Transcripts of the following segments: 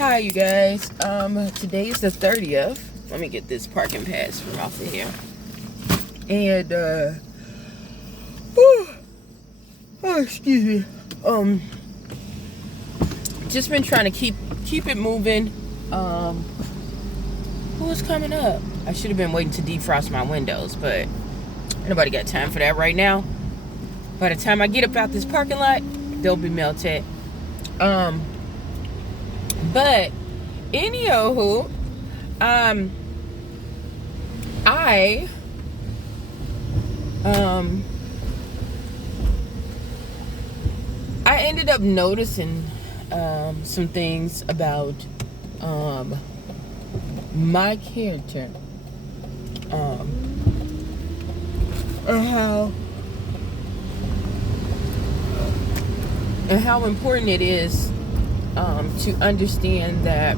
Hi, you guys. Today is the 30th. Let me get this parking pass from off of here. And, excuse me. Just been trying to keep it moving. Who's coming up? I should have been waiting to defrost my windows, but nobody got time for that right now. By the time I get up out this parking lot, they'll be melted. But anywho, I ended up noticing some things about my character, and how important it is to understand that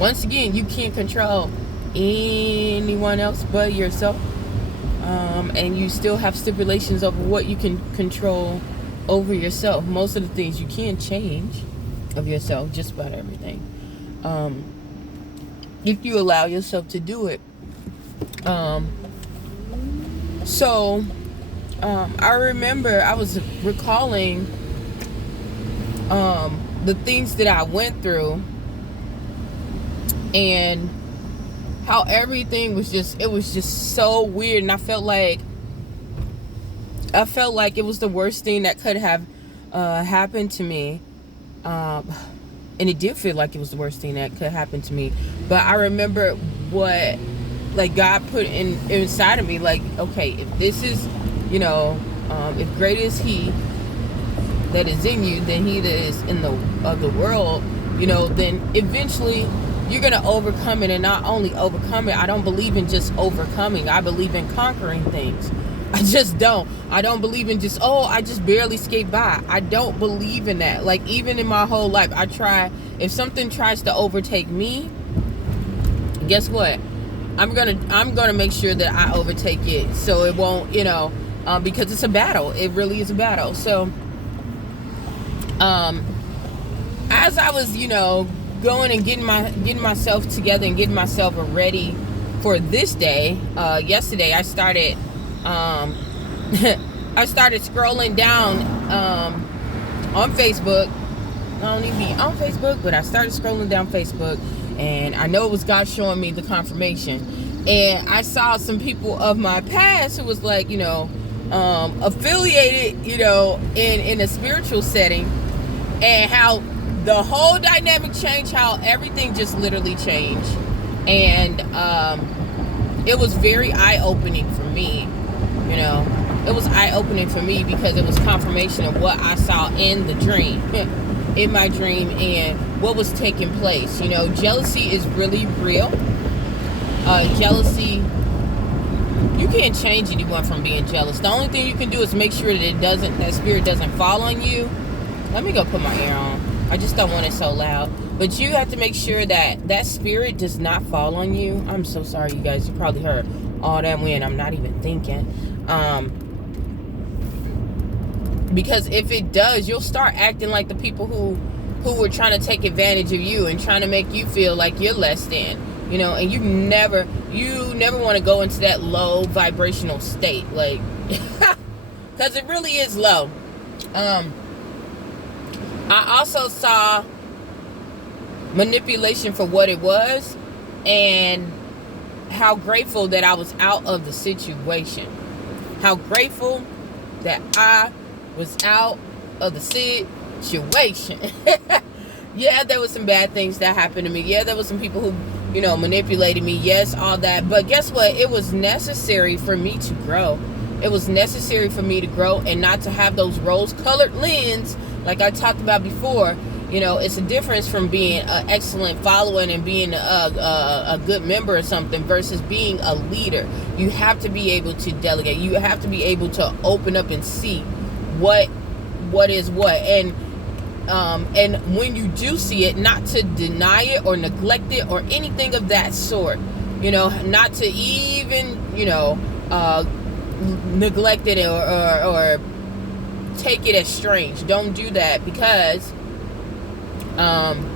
once again you can't control anyone else but yourself, and you still have stipulations over what you can control over yourself. Most of the things you can change of yourself, just about everything, if you allow yourself to do it. So I remember I was recalling the things that I went through and how everything was just so weird, and I felt like it was the worst thing that could have happened to me, and it did feel like it was the worst thing that could happen to me. But I remember what God put inside of me, okay, if this is, if great is He that is in you than he that is in the world, then eventually you're going to overcome it. And not only overcome it, I don't believe in just overcoming. I believe in conquering things. I just don't. I don't believe in just, I just barely skate by. I don't believe in that. Even in my whole life, if something tries to overtake me, guess what? I'm gonna make sure that I overtake it, so it won't, because it's a battle. It really is a battle. So as I was, going and getting myself together and getting myself ready for this day, yesterday I started scrolling down on Facebook. I don't need to be on Facebook, but I started scrolling down Facebook, and I know it was God showing me the confirmation. And I saw some people of my past who was affiliated, in a spiritual setting, and how the whole dynamic changed, how everything just literally changed. And it was very eye-opening for me, It was eye-opening for me because it was confirmation of what I saw in the dream, in my dream, and what was taking place. Jealousy is really real. Jealousy, you can't change anyone from being jealous. The only thing you can do is make sure that spirit doesn't fall on you. Let me go put my ear on. I just don't want it so loud. But you have to make sure that spirit does not fall on you. I'm so sorry, you guys. You probably heard all that wind. I'm not even thinking. Because if it does, you'll start acting like the people who were trying to take advantage of you and trying to make you feel like you're less than. And you never want to go into that low vibrational state, because it really is low. I also saw manipulation for what it was, and how grateful that I was out of the situation. How grateful that I was out of the situation. Yeah, there was some bad things that happened to me. Yeah, there was some people who, manipulated me. Yes, all that. But guess what? It was necessary for me to grow. It was necessary for me to grow and not to have those rose-colored lens like I talked about before. It's a difference from being an excellent follower and being a good member or something versus being a leader. You have to be able to delegate. You have to be able to open up and see what is what. And when you do see it, not to deny it or neglect it or anything of that sort. Not to even, neglect it or take it as strange. Don't do that, because Um,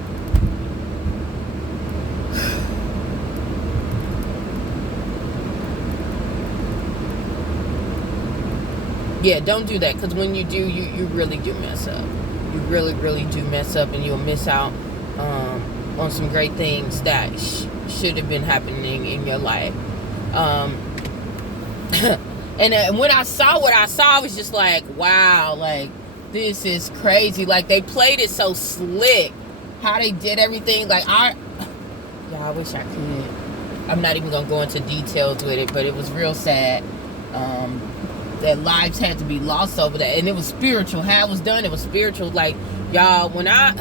yeah, don't do that, because when you do, you really do mess up. You really, really do mess up, and you'll miss out on some great things that should have been happening in your life. And when I saw what I saw, I was just like, wow, like, this is crazy. Like, they played it so slick, how they did everything. Like, I wish I could. I'm not even gonna go into details with it, but it was real sad. That lives had to be lost over that, and it was spiritual. How it was done, it was spiritual. Like, y'all, when I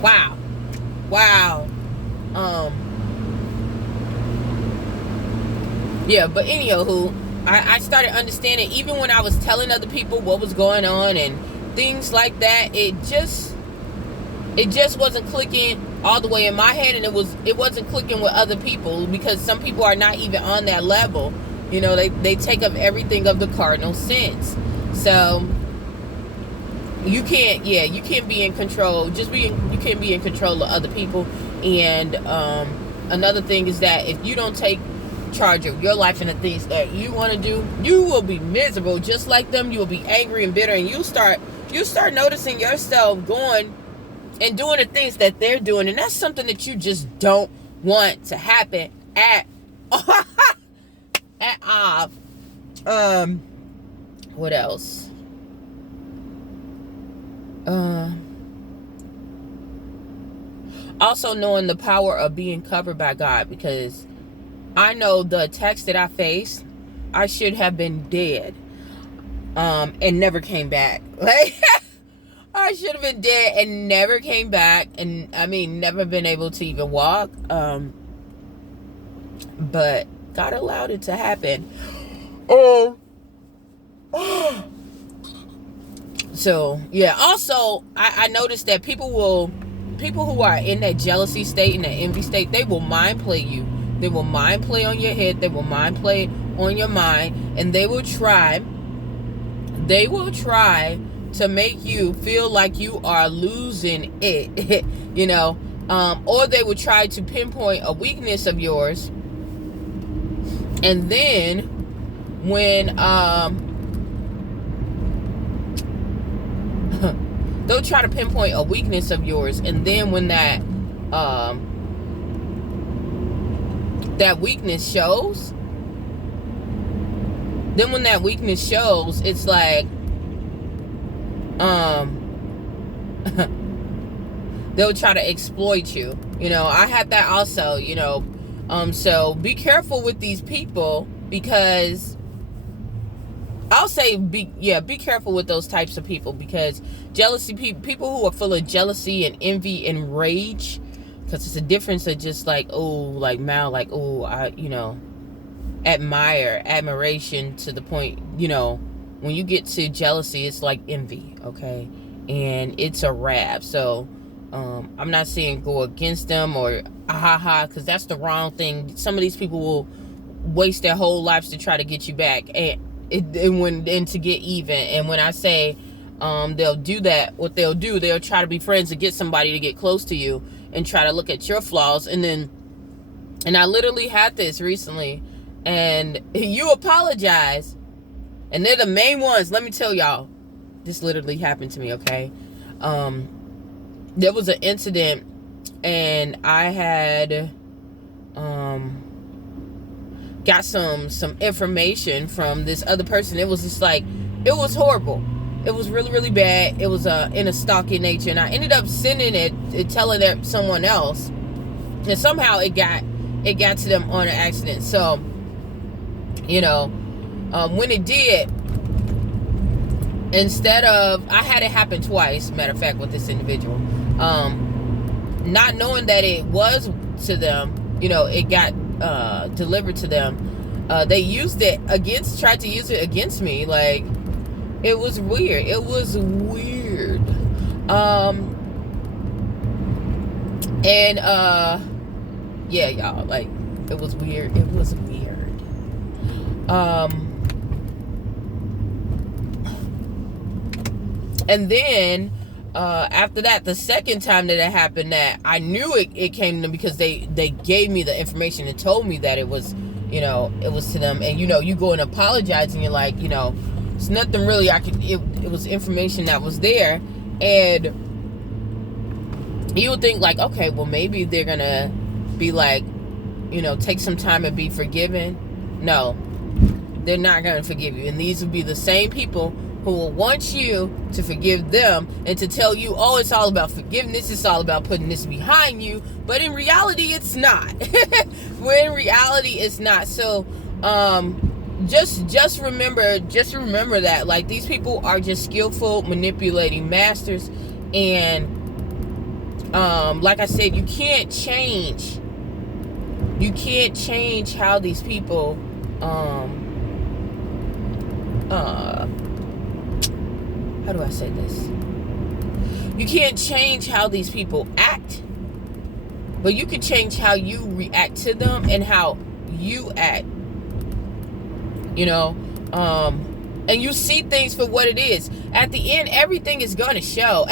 wow. Yeah, but anywho, I started understanding, even when I was telling other people what was going on and things like that, it just wasn't clicking all the way in my head, and it wasn't clicking with other people, because some people are not even on that level. You know, they take up everything of the cardinal sense. So you can't be in control. You can't be in control of other people. And another thing is that if you don't take charge of your life and the things that you want to do, you will be miserable just like them. You will be angry and bitter, and you start noticing yourself going and doing the things that they're doing, and that's something that you just don't want to happen at all. What else? Also knowing the power of being covered by God, because I know the attacks that I faced, I should have been dead, and never came back. Like, I should have been dead and never came back, and I mean, never been able to even walk. But God allowed it to happen. So yeah. Also, I noticed that people who are in that jealousy state, in that envy state, they will mind play you. They will mind play on your head. They will mind play on your mind, and they will try to make you feel like you are losing it. You know, or they will try to pinpoint a weakness of yours, and then when they'll try to pinpoint a weakness of yours, and then when that weakness shows, it's like they'll try to exploit you. You know, I had that also, you know. So be careful with these people, because I'll say be careful with those types of people, because jealousy people who are full of jealousy and envy and rage, because it's a difference of just like, I, you know, admiration to the point, you know, when you get to jealousy, it's like envy, okay? And it's a wrap. So I'm not saying go against them or because that's the wrong thing. Some of these people will waste their whole lives to try to get you back, and to get even. And when I say they'll do that, what they'll try to be friends to get somebody to get close to you and try to look at your flaws. And I literally had this recently, and you apologize, and they're the main ones. Let me tell y'all, this literally happened to me, okay? There was an incident, and I had got some information from this other person. It was just like, it was horrible. It was really, really bad. It was in a stalking nature, and I ended up sending it, telling someone else, and somehow it got to them on an accident. So, you know, when it did, instead of, I had it happen twice, matter of fact, with this individual, not knowing that it was to them, you know, it got delivered to them. They tried to use it against me. Like, it was weird. And yeah, y'all, like, it was weird. And then after that, the second time that it happened, that I knew it came to them, because they gave me the information and told me that it was, it was to them. And you go and apologize, and you're like, it's nothing really it was information that was there. And you would think like, okay, well, maybe they're gonna be like, take some time and be forgiven. No, they're not gonna forgive you. And these would be the same people who will want you to forgive them, and to tell you, oh, it's all about forgiveness, it's all about putting this behind you. But in reality, it's not. When in reality, it's not. So just remember that, like, these people are just skillful manipulating masters. And like I said, you can't change how these people how do I say this? You can't change how these people act, but you can change how you react to them and how you act. And you see things for what it is. At the end, everything is going to show.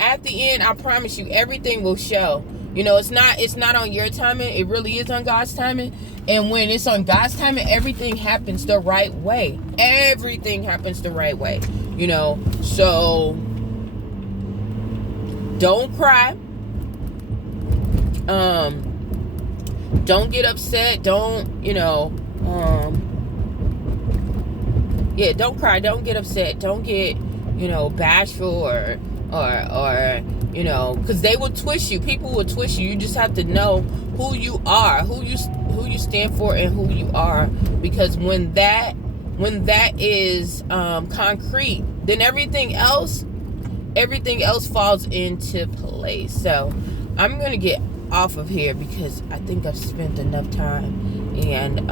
At the end, I promise you, everything will show. It's not on your timing. It really is on God's timing. And when it's on God's timing, everything happens the right way. Everything happens the right way. So don't cry. Don't get upset. Don't cry. Don't get upset. Don't get, bashful or because they will twist you. People will twist you. You just have to know who you are, who you stand for, and who you are. Because when that is concrete, then everything else falls into place. So I'm gonna get off of here, because I think I've spent enough time. And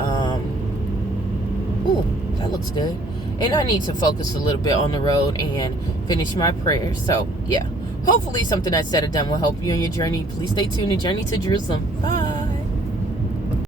that looks good. And I need to focus a little bit on the road and finish my prayer. So yeah, hopefully something I said or done will help you on your journey. Please stay tuned to Journey to Jerusalem. Bye.